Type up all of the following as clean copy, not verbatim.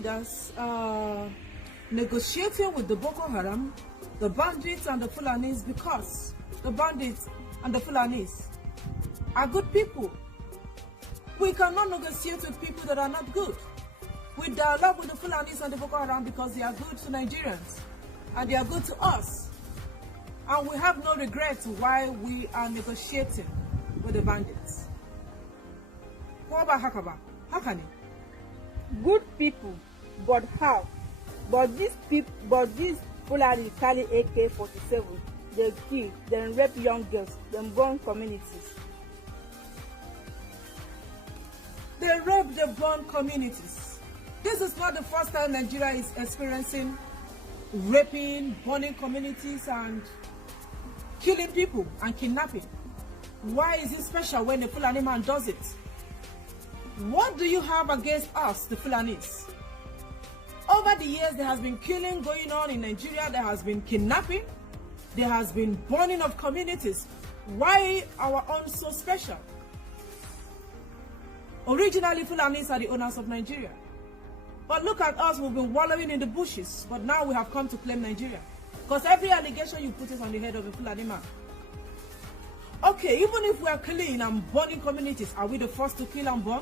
leaders are negotiating with the Boko Haram, the bandits and the Fulani'S, because the bandits and the Fulani'S are good people. We cannot negotiate with people that are not good. We dialogue with the Fulani'S and the Boko Haram because they are good to Nigerians and they are good to us. And we have no regrets why we are negotiating with the bandits. What about Hakaba? How can it? Good people, but how? But these Fulani carry AK-47. They kill, then rape young girls, then burn communities. They rape, they burn communities. This is not the first time Nigeria is experiencing raping, burning communities, and killing people and kidnapping. Why is it special when the Fulani man does it? What do you have against us, the Fulani's? Over the years, there has been killing going on in Nigeria. There has been kidnapping. There has been burning of communities. Why our own so special? Originally, Fulani's are the owners of Nigeria. But look at us, we've been wallowing in the bushes. But now we have come to claim Nigeria. Because every allegation you put is on the head of a Fulani man. Okay, even if we are killing and burning communities, are we the first to kill and burn?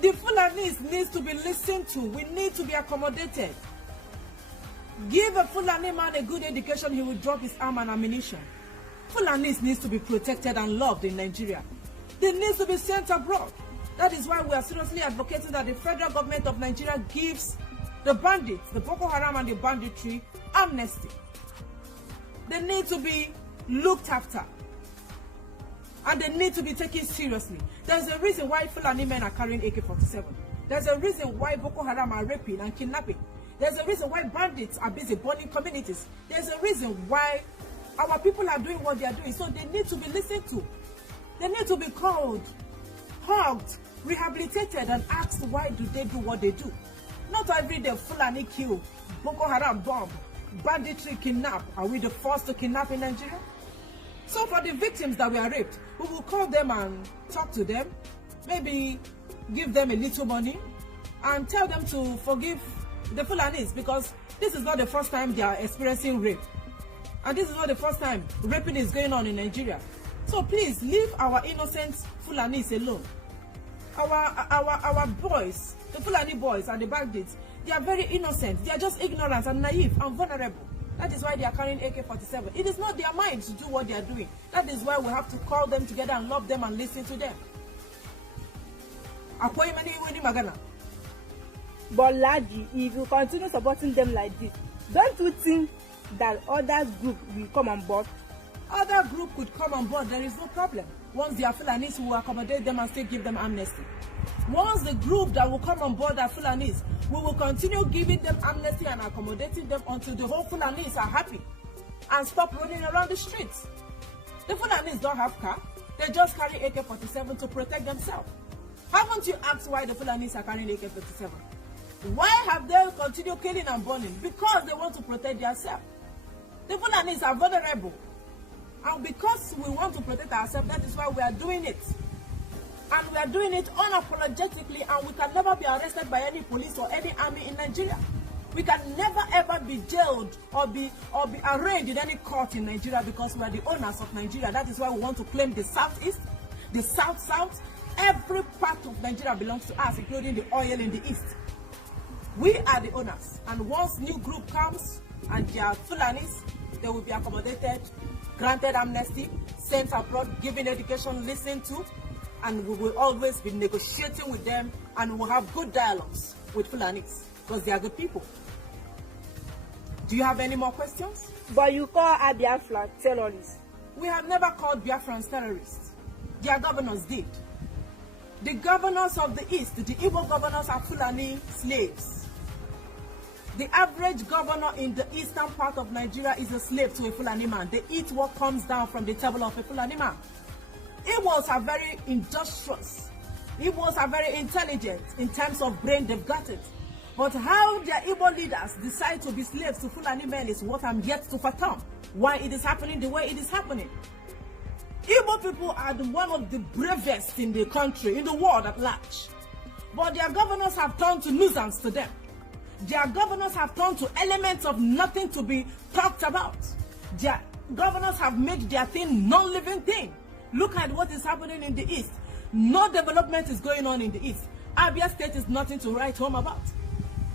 The Fulani's needs to be listened to. We need to be accommodated. Give a Fulani man a good education, he will drop his arm and ammunition. Fulani's needs to be protected and loved in Nigeria. They need to be sent abroad. That is why we are seriously advocating that the federal government of Nigeria gives the bandits, the Boko Haram and the banditry, amnesty. They need to be looked after. And they need to be taken seriously. There's a reason why Fulani men are carrying AK-47. There's a reason why Boko Haram are raping and kidnapping. There's a reason why bandits are busy burning communities. There's a reason why our people are doing what they are doing. So they need to be listened to. They need to be called, hugged, rehabilitated, and asked why do they do what they do. Not every day Fulani kill, Boko Haram bomb, banditry kidnap. Are we the first to kidnap in Nigeria? So for the victims that were raped, we will call them and talk to them, maybe give them a little money, and tell them to forgive the Fulani's, because this is not the first time they are experiencing rape. And this is not the first time raping is going on in Nigeria. So please, leave our innocent Fulani's alone. Our boys, the Fulani boys and the bandits, they are very innocent. They are just ignorant and naive and vulnerable. That is why they are carrying AK-47. It is not their mind to do what they are doing. That is why we have to call them together and love them and listen to them. But Laji, if you continue supporting them like this, don't you think that other group will come on board? Other group could come on board, there is no problem. Once they are Fulani's, we will accommodate them and still give them amnesty. Once the group that will come on board are Fulani's, we will continue giving them amnesty and accommodating them until the whole Fulani's are happy and stop running around the streets. The Fulani's don't have car, they just carry AK-47 to protect themselves. Haven't you asked why the Fulani's are carrying AK-47? Why have they continued killing and burning? Because they want to protect themselves. The Fulani's are vulnerable. And because we want to protect ourselves, that is why we are doing it. And we are doing it unapologetically, and we can never be arrested by any police or any army in Nigeria. We can never ever be jailed or be arraigned in any court in Nigeria because we are the owners of Nigeria. That is why we want to claim the southeast, the south. Every part of Nigeria belongs to us, including the oil in the east. We are the owners. And once new group comes and they are Fulani's, they will be accommodated, granted amnesty, sent abroad, given education, listened to, and we will always be negotiating with them, and we will have good dialogues with Fulani's because they are good people. Do you have any more questions? But you call Biafra terrorists. We have never called Biafrans terrorists. Their governors did. The governors of the East, the Igbo governors, are Fulani slaves. The average governor in the eastern part of Nigeria is a slave to a Fulani man. They eat what comes down from the table of a Fulani man. Igbos are very industrious. Igbos are very intelligent in terms of brain, they've got it. But how their Igbo leaders decide to be slaves to Fulani men is what I'm yet to fathom. Why it is happening the way it is happening. Igbo people are one of the bravest in the country, in the world at large. But their governors have turned to nuisance to them. Their governors have turned to elements of nothing to be talked about. Their governors have made their thing non-living thing. Look at what is happening in the East. No development is going on in the East. Abia State is nothing to write home about.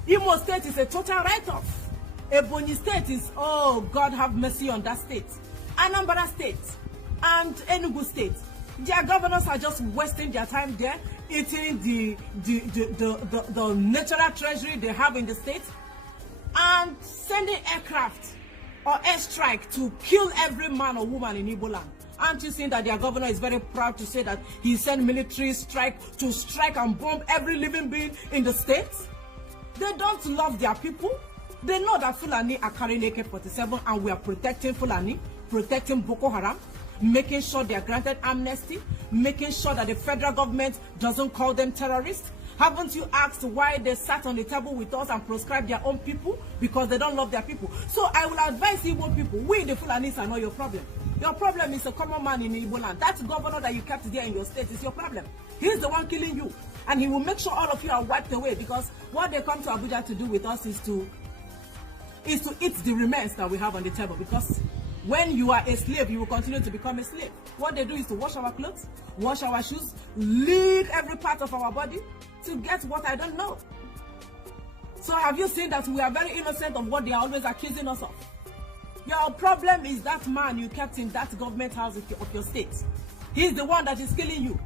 Imo State is a total write-off. Ebonyi State is, oh, God have mercy on that state. Anambra State and Enugu State. Their governors are just wasting their time there, eating the natural treasury they have in the state, and sending aircraft or airstrike to kill every man or woman in Igbo land. Aren't you seeing that their governor is very proud to say that he sent military strike to strike and bomb every living being in the state? They don't love their people. They know that Fulani are carrying AK-47 and we are protecting Fulani, protecting Boko Haram, making sure they are granted amnesty, making sure that the federal government doesn't call them terrorists. Haven't you asked why they sat on the table with us and proscribed their own people? Because they don't love their people. So I will advise Igbo people, we the Fulanis are not your problem. Your problem is a common man in Igbo land. That governor that you kept there in your state is your problem. He's the one killing you. And he will make sure all of you are wiped away, because what they come to Abuja to do with us is to eat the remains that we have on the table. Because when you are a slave, you will continue to become a slave. What they do is to wash our clothes, wash our shoes, lick every part of our body to get what I don't know. So have you seen that we are very innocent of what they are always accusing us of? Your problem is that man you kept in that government house of your state. He's the one that is killing you.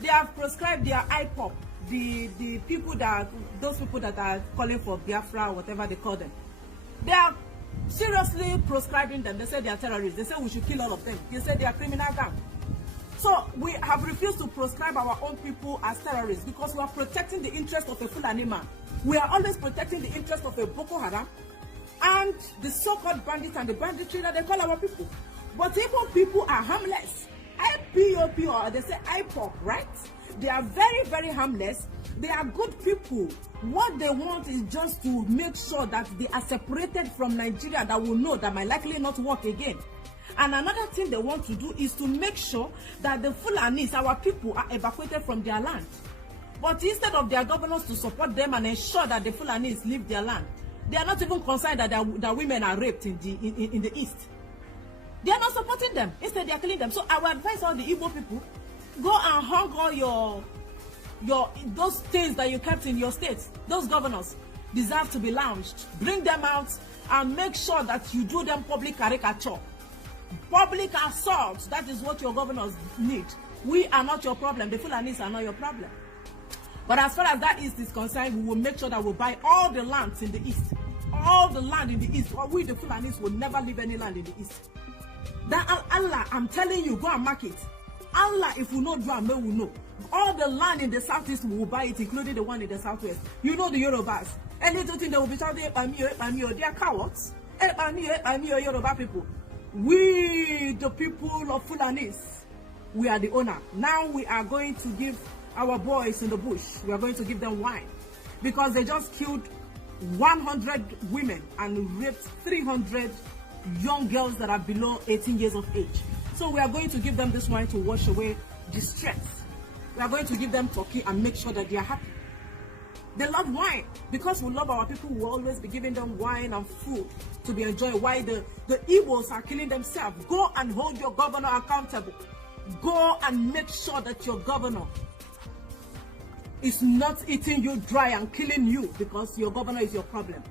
They have proscribed their IPOP, the people that, those people that are calling for Biafra or whatever they call them. They are seriously proscribing them. They say they are terrorists. They say we should kill all of them. They say they are criminal gang. So we have refused to proscribe our own people as terrorists because we are protecting the interest of a Fulani man. We are always protecting the interest of a Boko Haram and the so-called bandits and the banditry that they call our people. But Igbo people are harmless. IPOP, or they say IPOP, right? They are very, very harmless. They are good people. What they want is just to make sure that they are separated from Nigeria, that will know that might likely not work again. And another thing they want to do is to make sure that the Fulani's, our people, are evacuated from their land. But instead of their governors to support them and ensure that the Fulani's leave their land, they are not even concerned that that women are raped in the East. They are not supporting them. Instead, they are killing them. So I would advise all the Igbo people, go and hung all those things that you kept in your states. Those governors deserve to be launched. Bring them out and make sure that you do them public caricature. Public assault. That is what your governors need. We are not your problem. The Fulanis are not your problem. But as far as that East is concerned, we will make sure that we buy all the lands in the East. All the land in the East. We, the Fulanis, will never leave any land in the East. That Allah, I'm telling you, go and mark it. Allah, if we know, do and we know. All the land in the Southeast, we will buy it, including the one in the Southwest. You know the Yorubas. Any little thing they will be shouting, they are cowards. Yoruba people. We, the people of Fulani's, we are the owner. Now we are going to give our boys in the bush, we are going to give them wine. Because they just killed 100 women and raped 300 young girls that are below 18 years of age. So we are going to give them this wine to wash away distress. We are going to give them turkey and make sure that they are happy. They love wine. Because we love our people, we will always be giving them wine and food to be enjoyed. Why the Igbos are killing themselves. Go and hold your governor accountable. Go and make sure that your governor is not eating you dry and killing you because your governor is your problem.